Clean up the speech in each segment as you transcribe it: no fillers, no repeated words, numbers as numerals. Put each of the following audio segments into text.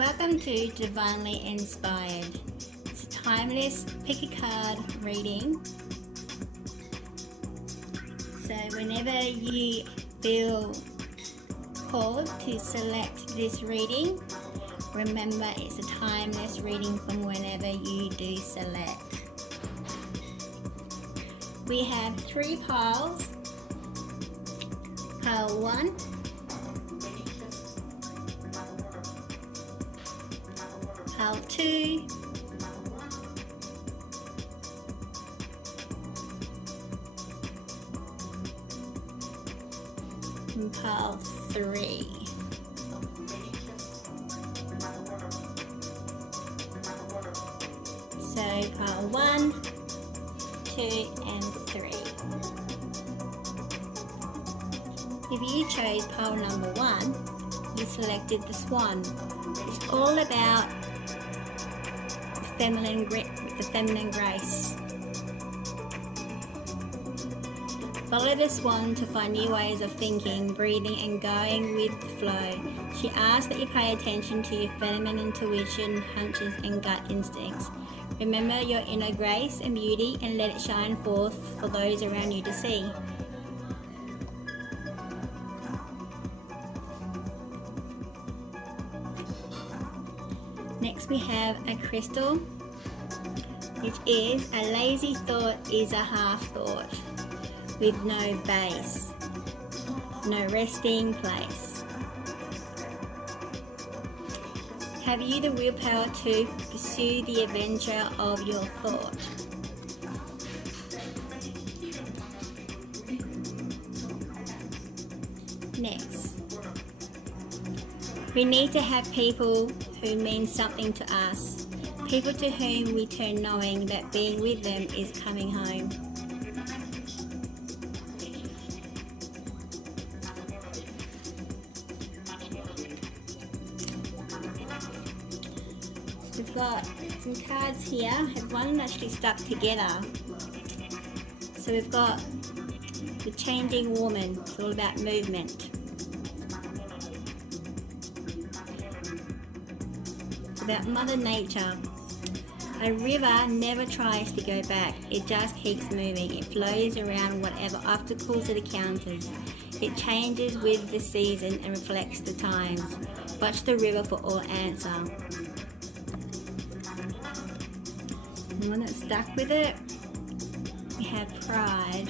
Welcome to Divinely Inspired. It's a timeless pick a card reading. So whenever you feel called to select this reading, remember it's a timeless reading from whenever you do select. We have 3 piles. Pile 1, pile 2, and pile 3. So pile 1, 2 and 3. If you chose pile number 1, you selected the swan. It's all about the feminine grace. Follow the swan to find new ways of thinking, breathing and going with the flow. She asks that you pay attention to your feminine intuition, hunches and gut instincts. Remember your inner grace and beauty and let it shine forth for those around you to see. Next we have a crystal, which is a lazy thought is a half thought with no base, no resting place. Have you the willpower to pursue the adventure of your thought? Next, we need to have people who mean something to us, people to whom we turn knowing that being with them is coming home. We've got some cards here. I have one actually stuck together. So we've got the changing woman. It's all about movement. It's about Mother Nature. A river never tries to go back. It just keeps moving. It flows around whatever obstacles it encounters. It changes with the season and reflects the times. Watch the river for all answer. The one that's stuck with it, we have pride.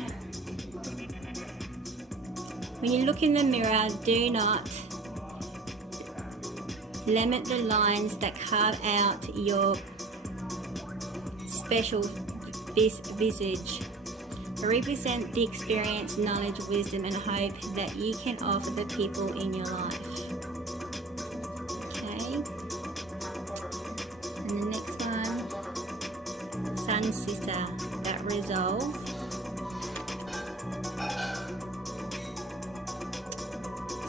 When you look in the mirror, do not limit the lines that carve out your special visage. Represent the experience, knowledge, wisdom and hope that you can offer the people in your life. Okay. And the next one, Sun Sister, that resolve.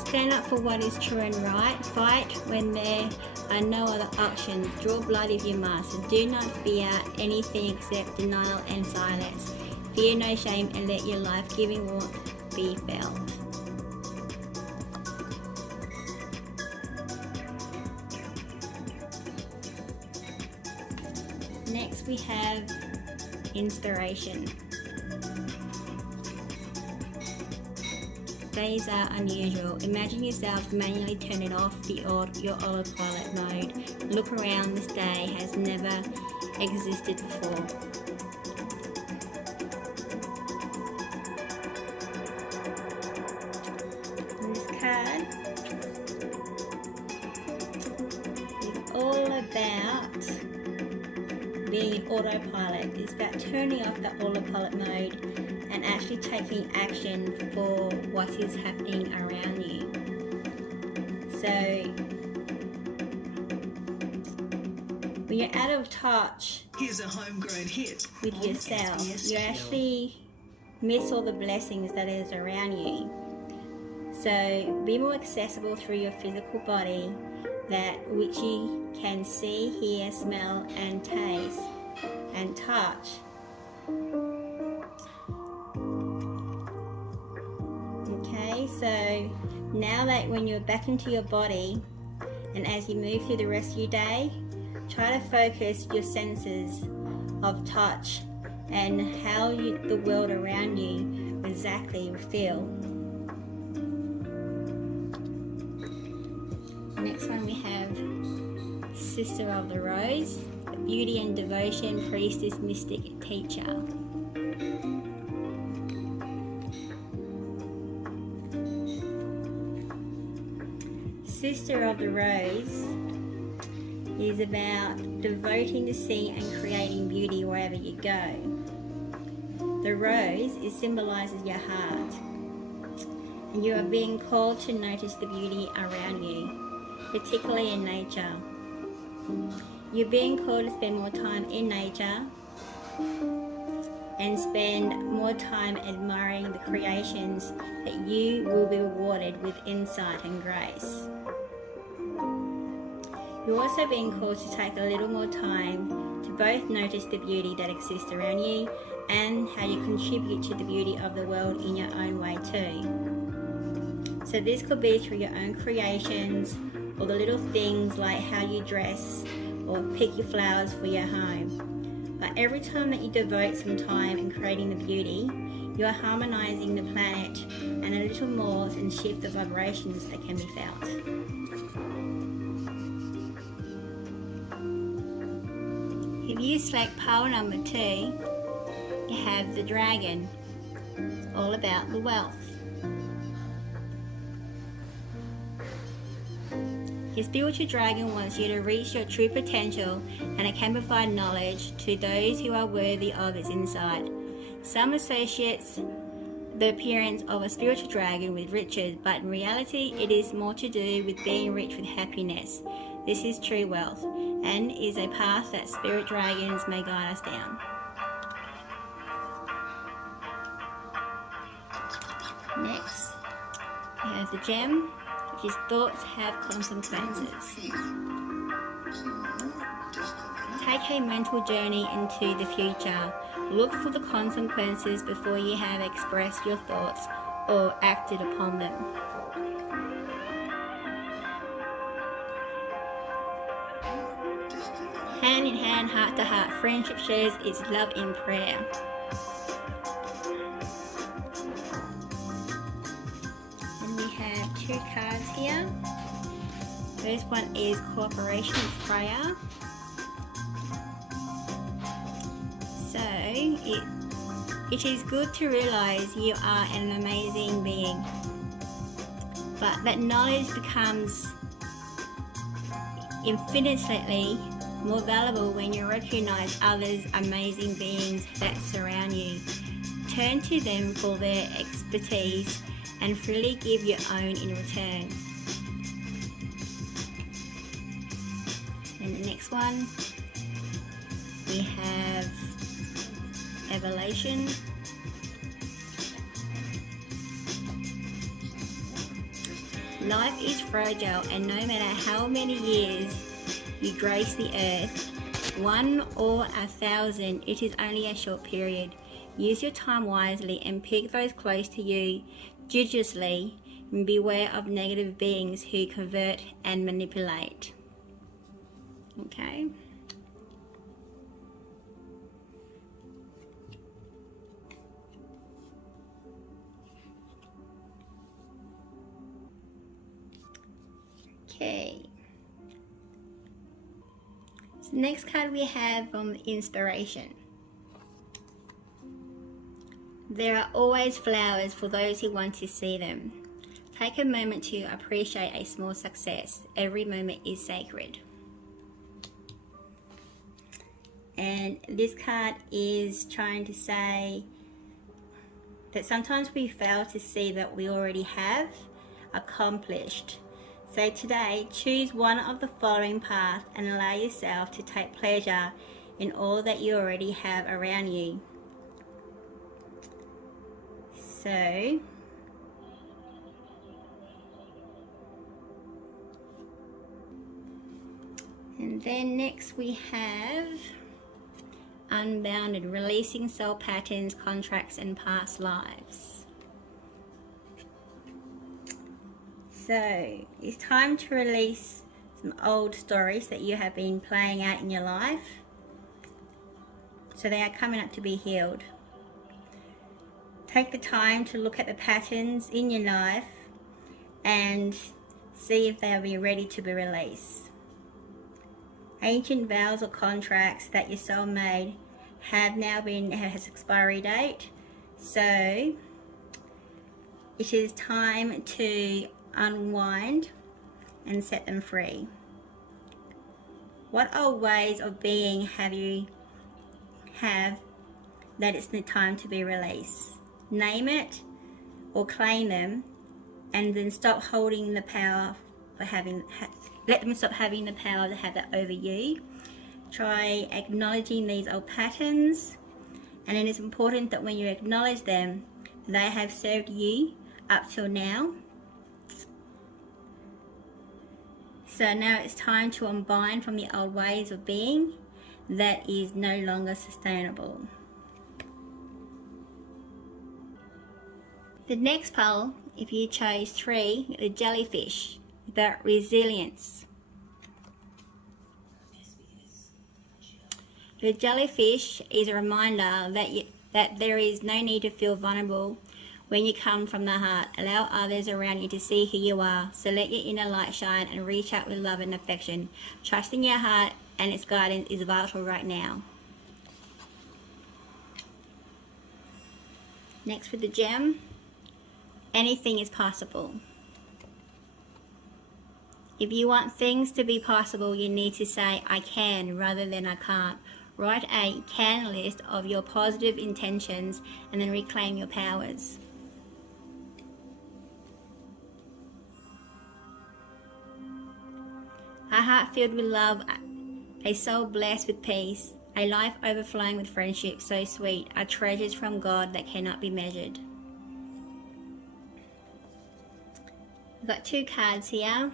Stand up for what is true and right. Fight when there are no other options. Draw blood if you must. Do not fear anything except denial and silence. Fear no shame and let your life-giving warmth be felt. Next we have inspiration. Days are unusual. Imagine yourself manually turning off your autopilot mode. Look around, this day has never existed before. And this card is all about being autopilot. It's about turning off the autopilot mode and actually taking action for what is happening around you. So when you're out of touch Here's a homegrown hit with yourself, you actually miss all the blessings that is around you. So be more accessible through your physical body, that which you can see, hear, smell and taste and touch. Okay, so now that when you're back into your body, And as you move through the rest of your day, try to focus your senses of touch and how the world around you exactly feel. Next one we have Sister of the Rose, Beauty and Devotion, Priestess, Mystic, Teacher. Sister of the Rose is about devoting to seeing and creating beauty wherever you go. The rose symbolizes your heart, and you are being called to notice the beauty around you, particularly in nature. You're being called to spend more time in nature and spend more time admiring the creations that you will be rewarded with insight and grace. You're also being called to take a little more time to both notice the beauty that exists around you and how you contribute to the beauty of the world in your own way too. So this could be through your own creations, or the little things like how you dress or pick your flowers for your home. But every time that you devote some time in creating the beauty, you are harmonizing the planet and a little more and shift the vibrations that can be felt. If you select pile number 2, you have the dragon. It's all about the wealth. Your spiritual dragon wants you to reach your true potential, and it can provide knowledge to those who are worthy of its insight. Some associates the appearance of a spiritual dragon with riches, but in reality it is more to do with being rich with happiness. This is true wealth, and is a path that spirit dragons may guide us down. Next, we have the gem, which is thoughts have consequences. Take a mental journey into the future. Look for the consequences before you have expressed your thoughts or acted upon them. Hand in hand, heart to heart, friendship shares its love in prayer. And we have 2 cards here. First one is Cooperation with Prayer. So, it is good to realize you are an amazing being, but that knowledge becomes infinitely more valuable when you recognize others' amazing beings that surround you. Turn to them for their expertise and freely give your own in return. And the next one, we have Evolution. Life is fragile, and no matter how many years you grace the earth, 1 or 1,000, it is only a short period. Use your time wisely and pick those close to you judiciously, and beware of negative beings who convert and manipulate. Okay. Okay. So the next card we have from Inspiration. There are always flowers for those who want to see them. Take a moment to appreciate a small success. Every moment is sacred. And this card is trying to say that sometimes we fail to see that we already have accomplished. So today, choose one of the following paths and allow yourself to take pleasure in all that you already have around you. So, and then next we have Unbounded, releasing soul patterns, contracts and past lives. So, it's time to release some old stories that you have been playing out in your life. So they are coming up to be healed. Take the time to look at the patterns in your life and see if they'll be ready to be released. Ancient vows or contracts that your soul made have now has expiry date. So it is time to unwind and set them free. What old ways of being have that it's the time to be released? Name it or claim them, and then stop holding the power for let them stop having the power to have that over you. Try acknowledging these old patterns, and it is important that when you acknowledge them, they have served you up till now. So now it's time to unbind from the old ways of being that is no longer sustainable. The next poll, if you chose 3, the jellyfish, about resilience. The jellyfish is a reminder that there is no need to feel vulnerable when you come from the heart. Allow others around you to see who you are. So let your inner light shine and reach out with love and affection. Trusting your heart and its guidance is vital right now. Next with the gem, anything is possible. If you want things to be possible, you need to say I can rather than I can't. Write a can list of your positive intentions and then reclaim your powers. A heart filled with love, a soul blessed with peace, a life overflowing with friendship so sweet, are treasures from God that cannot be measured. We've got 2 cards here.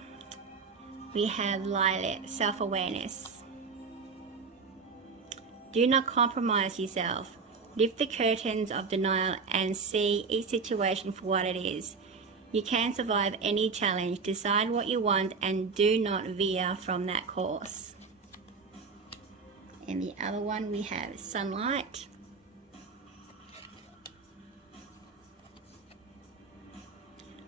We have Lilac, self-awareness. Do not compromise yourself. Lift the curtains of denial and see each situation for what it is. You can survive any challenge. Decide what you want and do not veer from that course. And the other one we have sunlight.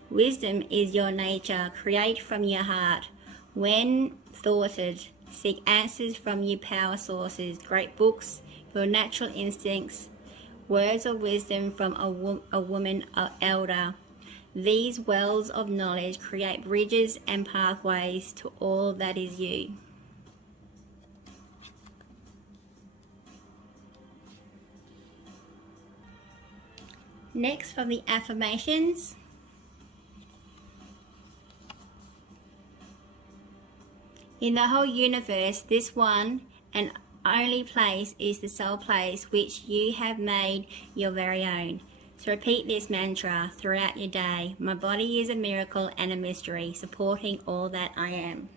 Wisdom is your nature. Create from your heart. When thwarted, seek answers from your power sources, great books, your natural instincts, words of wisdom from a woman elder. These wells of knowledge create bridges and pathways to all that is you. Next, from the affirmations. In the whole universe, this one and only place is the sole place which you have made your very own. So repeat this mantra throughout your day. My body is a miracle and a mystery, supporting all that I am.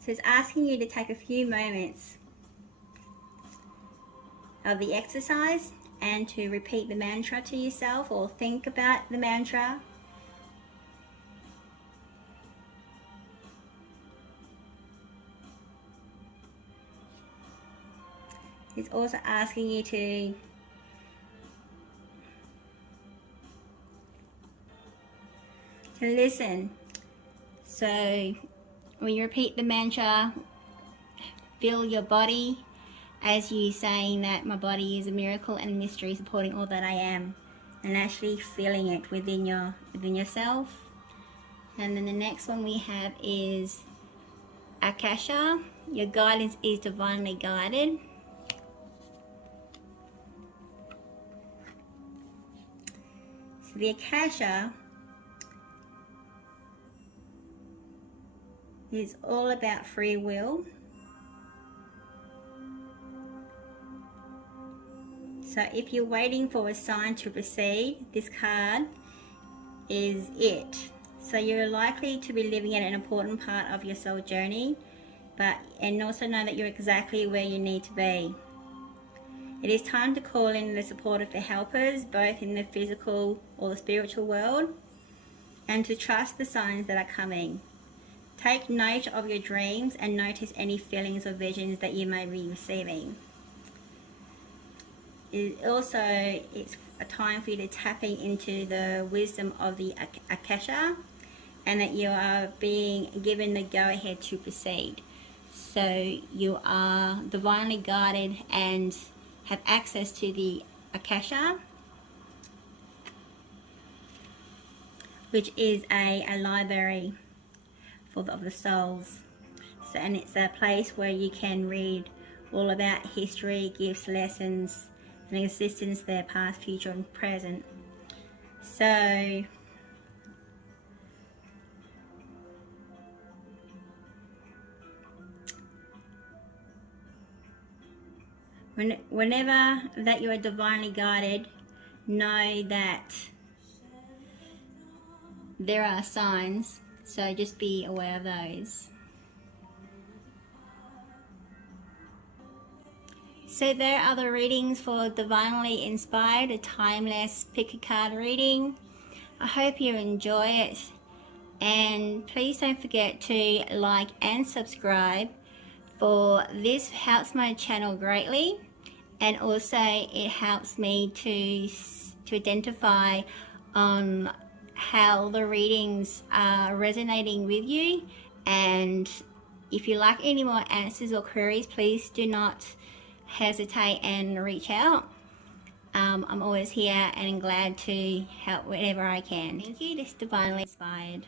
So it's asking you to take a few moments of the exercise and to repeat the mantra to yourself or think about the mantra. It's also asking you to listen. So when you repeat the mantra, feel your body as you saying that my body is a miracle and a mystery supporting all that I am, and actually feeling it within yourself. And then the next one we have is Akasha. Your guidance is divinely guided. The Akasha is all about free will. So if you're waiting for a sign to proceed, this card is it. So you're likely to be living at an important part of your soul journey, and also know that you're exactly where you need to be. It is time to call in the support of the helpers, both in the physical or the spiritual world. and to trust the signs that are coming. Take note of your dreams and notice any feelings or visions that you may be receiving. It's a time for you to tapping into the wisdom of the Akasha, and that you are being given the go-ahead to proceed. So you are divinely guided and have access to the Akasha, which is a library of the souls. So, and it's a place where you can read all about history, gifts, lessons, and existence, their past, future, and present. So whenever that you are divinely guided, know that there are signs, so just be aware of those. So there are the readings for Divinely Inspired, a timeless pick a card reading. I hope you enjoy it, and please don't forget to like and subscribe, for this helps my channel greatly, and also it helps me to identify on how the readings are resonating with you. And if you like any more answers or queries, please do not hesitate and reach out. I'm always here and glad to help whenever I can. Thank you. This is Divinely Inspired.